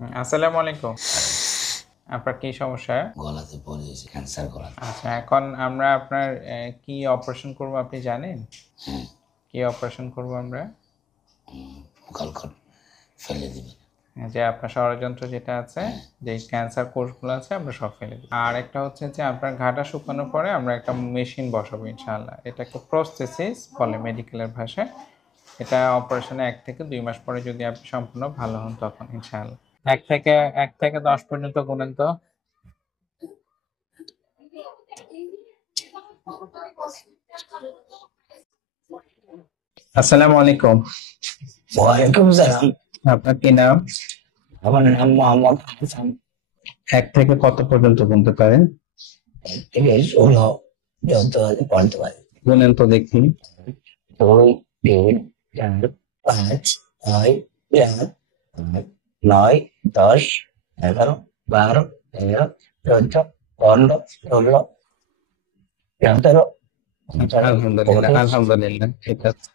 আসসালামু আলাইকুম। আপনার কি সমস্যা? গলাতে পড়েছে, ক্যান্সার গলাতে। আচ্ছা, এখন আমরা আপনার কি অপারেশন করব আপনি জানেন? হ্যাঁ। কি অপারেশন করব আমরা? ভোকাল কর্ড ফেলে দিবে। যে আপনার ষড়যন্ত্র যেটা আছে, হ্যাঁ। যে ক্যান্সার কোষগুলো আছে আমরা সব ফেলে দিই। আর একটা হচ্ছে যে আপনার ঘাটা শুকানোর পরে আমরা একটা মেশিন বসাবো ইনশাআল্লাহ। এটাকে প্রস্থেসিস বলে মেডিকেলের ভাষায়। এটা অপারেশনে ১ থেকে ২ মাস পরে যদি আপনি সম্পূর্ণ ভালো হন তখন ইনশাআল্লাহ। ১ থেকে ১০ পর্যন্ত গুনেন তো। আসসালামু আলাইকুম। ওয়ালাইকুম সালাম। আপনার কি নাম? আমার নাম মোহাম্মদ হাসান। ১ থেকে কত পর্যন্ত গুনতে পারেন? ১ থেকে ১৬ যত পড়তে পারি। গুনেন তো দেখি। ২, ৩, ৪, ৫, ৬, ৭, ৮, ৯, ১০, ১১, ১২, ১৩, ১৪, ১৫, ১৬, ১৭, ১৮, আলহামদুলিল্লাহ, ১৯। আলহামদুলিল্লাহ। ঠিক আছে।